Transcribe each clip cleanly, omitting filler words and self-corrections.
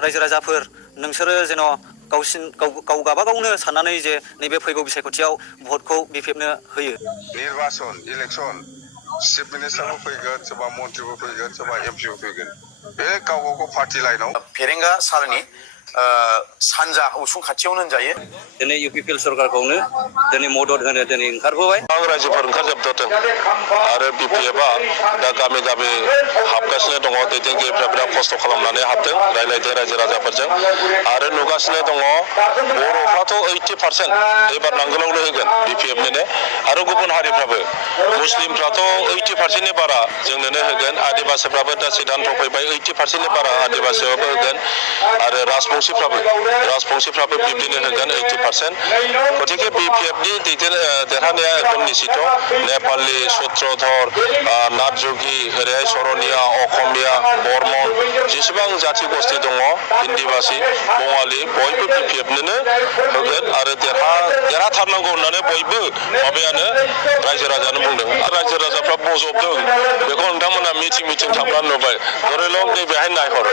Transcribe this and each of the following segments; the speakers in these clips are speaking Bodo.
रायजो राजाफोर नोंसोरो जेन' गाव गावनो साननानै जे नैबे फैगौ बिसायख'थियाव भटखौ BPF नो होयो। निर्वाचन इलेक्सन चिफ मिनिस्टारबो फैगोन सोरबा मन्त्रिबो फैगोन सोरबा एमपिबो फैगोन बे गाव पार्टी लाइनाव फेरेंगा सारनि सानजा उसुं खाथियावनो होनजायो। दिनै UPPL सरकारखौनो दिनै मदद होनो दिनै ओंखारबोबाय। गोबां रायजोफोर ओंखारजोबदों आरो BPF दा गामि गामि हाबगासिनो दङ। दैदेनगिरिफ्रा बिराद खस्थ' खालामनानै हाबदों रायलायदों रायजो राजाफोरजों आरो नुगासिनो दङ बर'फ्राथ' 80% एबार नांगोलावनो होगोन BPF नोनो आरो गुबुन हारिफ्राबो मुस्लिमफ्राथ' 80% नि बारा जोंनोनो होगोन। आदिबासिफ्राबो दा सिद्धान्त फैबाय 80% नि बारा आदिबासियाबो होगोन आरो राजबंशिफ्राबो बिब्दिनो होगोन 80%। गतिके BPF नि देरहानाया एकदम निश्चित। नेपाली सूत्रधर नाथजोगी ओरैहाय सरनिया अखमिया बर्मन जेसेबां जाथि गस्थि दङ हिन्दीबासि बङालि बयबो BPF नोनो होगोन आरो देरहाथारनांगौ होननानै बयबो माबायानो रायजो राजानो बुंदों। रायजो राजाफ्रा बजबदों बेखौ नोंथांमोना मिथिं थांब्ला नुबाय। धरिलक नैबेहाय नायहर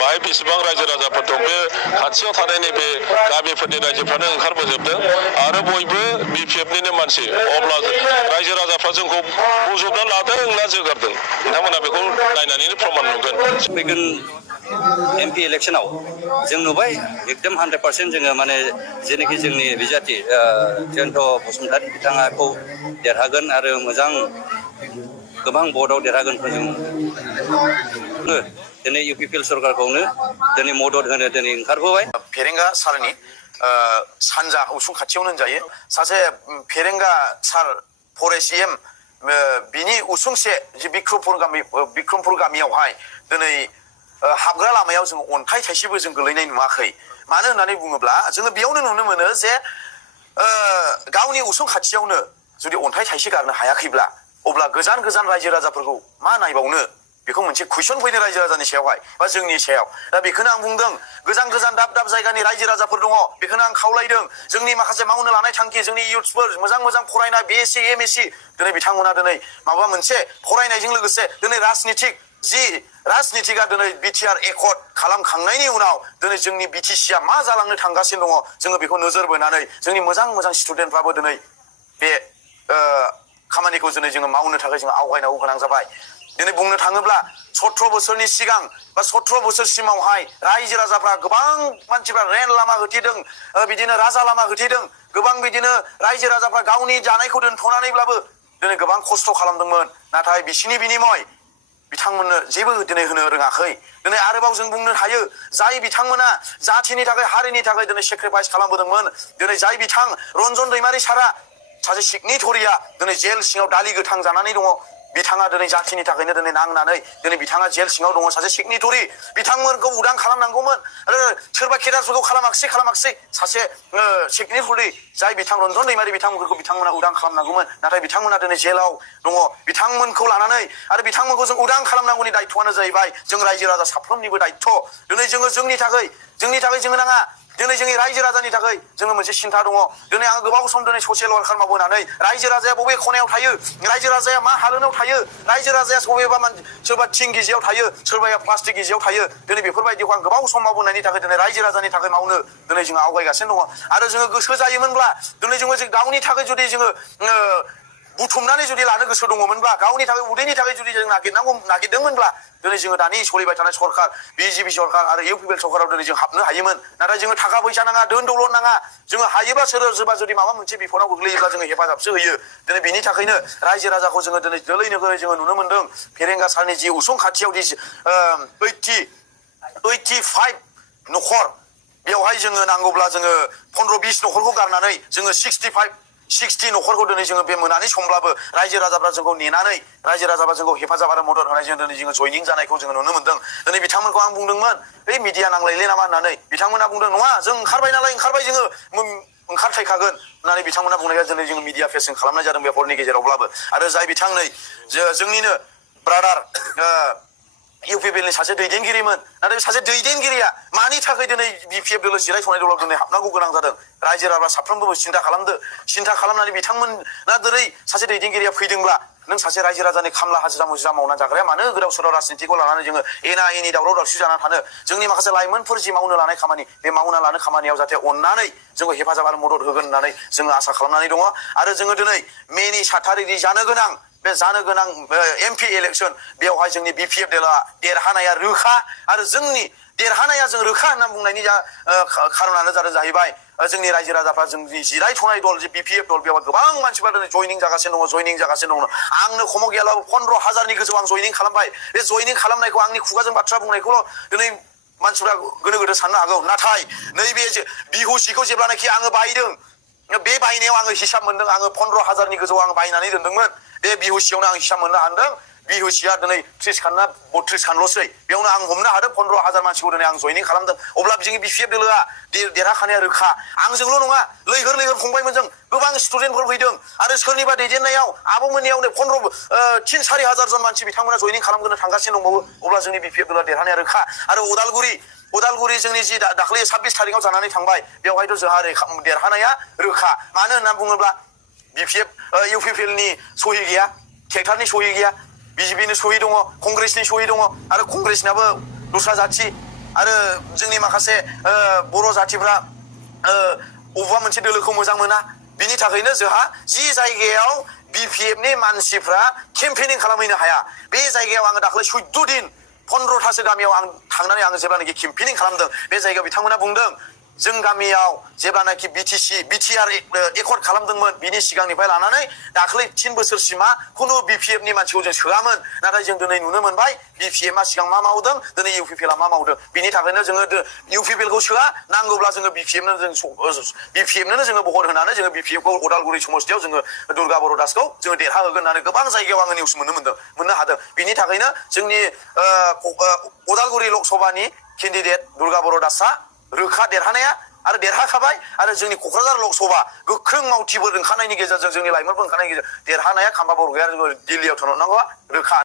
बाहाय बेसेबां रायजो राजाफोर दं। बे खाथियाव थानाय नैबे गामिफोरनि रायजोफ्रानो ओंखारबोजोबदों आरो बयबो BPF निनो मानसि। अब्ला रायजो राजाफ्रा जोंखौ बजबना लादों ना जोगारदों नोंथांमोना बेखौ नायनानैनो प्रमान नुगोन। फैगोन MP इलेक्सनाव जों नुबाय एकदम 100% जोङो माने जेनाखि जोंनि बिजाथि जयन्त बसुमतारी बिथाङाखौ देरहागोन आरो मोजां गोबां भटआव देरहागोनखौ जों दिनै UPPL सरकारखौनो दिनै मदद होनो दिनै ओंखारबोबाय। फेरेंगा सारनि सानजा उसुं खाथियावनो होनजायो। सासे फेरेंगा सार फरेस्ट EM बिनि उसुंसे जे बिक्रमपुर गामियावहाय दिनै हाबग्रा लामायाव जों अन्थाइ थाइसेबो जों गोलैनाय नुवाखै। मानो होननानै बुङोब्ला जोङो बेयावनो नुनो मोनो जे गावनि उसुं खाथियावनो जुदि अन्थाइ थाइसे गारनो हायाखैब्ला अब्ला गोजान रायजो राजाफोरखौ मा नायबावनो बेखौ मोनसे कुइसन फैदों रायजो राजानि सायावहाय बा जोंनि सायाव। दा बेखौनो आं बुंदों गोजान दाब जायगानि रायजो राजाफोर दङ बेखौनो आं खावलायदों जोंनि माखासे मावनो लानाय थांखि जोंनि इयुथ्सफोर मोजां फरायनाय BSc MSc दिनै बिथांमोना दिनै माबा मोनसे फरायनायजों लोगोसे दिनै राजनितिकआ दिनै BTR एकर्ड खालामखांनायनि उनाव दिनै जोंनि BTC आ मा जालांनो थांगासिनो दङ जोङो बेखौ नोजोर बोनानै जोंनि मोजां स्टुडेन्टफ्राबो दिनै बे खामानिखौ जोङो मावनो थाखाय जोङो आवगायनांगौ गोनां जाबाय। दिनै बुंनो थाङोब्ला 17 बोसोरनि सिगां बा 17 बोसोरसिमावहाय रायजो राजाफ्रा गोबां मानसिफ्रा रेल लामा होथेदों बिदिनो राजा लामा होथेदों गोबां बिदिनो रायजो राजाफ्रा गावनि जानायखौ दोनथ'नानैब्लाबो दिनै गोबां खस्थ' खालामदोंमोन। नाथाय बिसिनि बिनिमय बिथांमोननो जेबो दिनै होनो रोङाखै। दिनै आरोबाव जों बुंनो हायो जाय बिथांमोना जाथिनि थाखाय हारिनि थाखाय दिनै सेक्रिफाइस खालामबोदोंमोन दिनै जाय बिथां रन्जन दैमारि सारा सासे सिगनेटरिया दिनै जेल सिङाव दालि गोथां जानानै दङ। बिथाङा दिनै जाथिनि थाखायनो दिनै नांनानै दिनै बिथाङा जेल सिङाव दङ सासे सिगनेटरि। बिथांमोनखौ उदां खालामनांगौमोन आरो सोरबा केडारफोरखौ खालामाखिसै सासे सिगनेटरि जाय बिथां रन्जन दैमारि बिथांमोना उदां खालामनांगौमोन। नाथाय बिथांमोना दिनै जेलाव दङ। बिथांमोनखौ लानानै आरो बिथांमोनखौ जों उदां खालामनांगौनि दायथ'आनो जाहैबाय जों रायजो राजा साफ्रोमनिबो दायथ'। दिनै जोङो जोंनि थाखाय जोङो नाङा दिनै जोंनि रायजो राजानि थाखाय जोङो मोनसे सिन्था दङ। दिनै आं गोबाव सम दिनै ससियेल वार्कार मावबोनानै रायजो राजाया बबे खनायाव थायो रायजो राजाया मा हालोदाव थायो रायजो राजाया सोरबा थिं गिजियाव थायो सोरबाया प्लास्टिक गिजियाव थायो दिनै बेफोरबायदिखौ आं गोबाव सम मावबोनायनि थाखाय दिनै रायजो राजानि थाखाय मावनो दिनै जोङो आवगायगासिनो दङ। आरो जोङो गोसो जायोमोनब्ला दिनै जोङो गावनि थाखाय जुदि जोङो बुथुमनानै जुदि लानो गोसो दङमोनब्ला गावनि थाखाय उदैनि थाखाय जुदि जों नागिरदोंमोनब्ला दिनै जोङो दानि सोलिबाय थानाय सरकार BJP सरकार आरो UPPL सरकाराव दिनै जों हाबनो हायोमोन। नाथाय जोङो थाखा फैसा नाङा धोन दौलत नाङा जोङो हायोबा सोरबा जुदि माबा मोनसे बिफदाव गोग्लैयोब्ला जोङो हेफाजाबसो होयो। दिनै बिनि थाखायनो रायजो राजाखौ जोङो दिनै दोलै जोङो नुनो मोनदों फेरेंगा सारनि जि उसुं खाथियाव 85 न'खर बेवहाय जोङो नांगौब्ला जोङो 15-20 न'खरखौ गारनानै जोङो 60 न'खरखौ दिनै जोङो बे मोनानि समब्लाबो रायजो राजाफ्रा जोंखौ नेनानै रायजो राजाफ्रा जोंखौ हेफाजाब आरो मदद होनायजों दिनै जोङो जयनिं जानायखौ जोङो नुनो मोनदों। दिनै बिथांमोनखौ आं बुंदोंमोन बे मिडिया नांलायले नामा होननानै बिथांमोना बुंदों नङा जों ओंखारबाय जोङो ओंखारथायखागोन होननानै बिथांमोना बुंनाया दिनै जोङो मिडिया फेसिं खालामनाय जादों बे हरनि गेजेरावब्लाबो। आरो जाय बिथां नै जोंनिनो ब्रादार इउपिपिएलनि सासे दैदेनगिरिमोन नाथाय बे सासे दैदेनगिरिया मानि थाखाय दिनै बिपिएफ दोलो जिरायथ'नाय दलाव दिनै हाबनांगौ गोनां जादों रायजो राजा साफ्रोमबो सिन्था खालामदो सिन्था खालामनानै बिथांमोना दिनै सासे दैदेनगिरिया फैदोंब्ला नों सासे रायजो राजानि खामला हाजिरा मुजिरा मावना जाग्राया मानो गोदाव सोराव राजनितिखौ लानानै जोङो एना एनि दावराव दावसि जानानै थानो जोंनि माखासे लाइमोनफोर जि मावनो लानाय खामानि बे मावना लानो खामानियाव जाहाथे अननानै जोंखौ हेफाजाब आरो मदद होगोन होननानै जोङो आसा खालामनानै दङ आरो जोङो दिनै मेनि 7 थारिखनि जानो गोनां बे जानो गोनां एमपि इलेक्सन बेवहाय जोंनि बिपिएफ दोला देरहानाया रोखा आरो जोंनि देरहानाया जों रोखा होनना बुंनायनि खारनानो जादों जाहैबाय जोंनि रायजो राजाफ्रा जोंनि जिरायथ'नाय दल जे बिपिएफ दल बेवहाय गोबां मानसिफ्रा दिनै जयनिं जागासिनो दङ आंनो खमाव गैयाब्लाबो 15,000नि गोजौ आं जयनिं खालामबाय बे जयनिं खालामनायखौ आंनि खुगाजों बाथ्रा बुंनायखौल' दिनै मानसिफ्रा गोनो गोथो साननो हागौ नाथाय नैबे बिहुसिखौ जेब्लानाखि आङो बायदों बे बायनायाव आङो हिसाब मोनदों आङो 15,000नि गोजौ आं बायनानै दोनदोंमोन बे बिहुसियावनो आं हिसाब मोननो हादों बिहुसिया दिनै 30 खान ना 32 खानल'सै बेयावनो आं हमनो हादों 15,000 मानसिखौ दिनै आं जयनिं खालामदों अब्ला जोंनि बिपिएफ दोलोआ देरहाखानाया रोखा आंजोंल' नङा लैहोर लैहोर फंबायमोनजों गोबां स्टुडेन्टफोर फैदों आरो सोरनिबा दैदेननायाव आब'मोननियावनो 3-4 हाजार जन मानसि बिथांमोना जयनिं खालामनो थांगासिनो दंबावो अब्ला जोंनि बिपिएफ दोलोआ देरहानाया रोखा आरो उदालगुरि जोंनि जि दाख्लै 26 थारिखआव जानानै थांबाय बेवहायथ' जोंहा देरहानाया रोखा मानो होनना बुङोब्ला बिपिएफ इउपिपिएलनि सहि गैया ट्रेक्टरनि सहि गैया बिजेपिनि सहि दङ कंग्रेसनि सहि दङ आरो कंग्रेसनाबो दस्रा जाथि आरो जोंनि माखासे बर' जाथिफ्रा बबेबा मोनसे दोलोखौ मोजां मोना बिनि थाखायनो जोंहा जि जायगायाव बिपिएफनि मानसिफ्रा केम्पेनिं खालामहैनो हाया बे जायगायाव आङो दाख्लै 14 दिन 15थासो गामियाव आं थांनानै आङो जेब्लानाखि केम्पेनिं खालामदों बे जायगायाव बिथांमोना बुंदों जों गामियाव जेब्लानाखि बिटिआर एकर्ड खालामदोंमोन बिनि सिगांनिफ्राय लानानै दाख्लै 3 बोसोरसिमा खुनु बिपिएफनि मानसिखौ जों सोआमोन नाथाय जों दिनै नुनो मोनबाय बिपिएफआ सिगां मा मावदों दिनै इउपिपिएलआ मा मावदों बिनि थाखायनो जोङो इउपिपिएलखौ सोआ नांगौब्ला जोङो बिपिएफनो जोङो भट होनानै जोङो बिपिएफखौ उदालगुरि समस्तियाव जोङो दुर्गा बर' दासखौ जोङो देरहाहोगोन होननानै गोबां जायगायाव आङो निउस मोननो हादों बिनि थाखायनो जोंनि उदालगुरि लकसभानि केन्डिडेट दुर्गा बर' दासआ रोखा देरहानाया आरो देरहाखाबाय आरो जोंनि क'क्राझार लकसभा गोख्रों मावथिफोर ओंखारनायनि गेजेरजों जोंनि लाइमोनफोर ओंखारनायनि गेजेरजों देरहानाया खाम्बा बरग'या दिल्लीयाव थांनांगौआ रोखा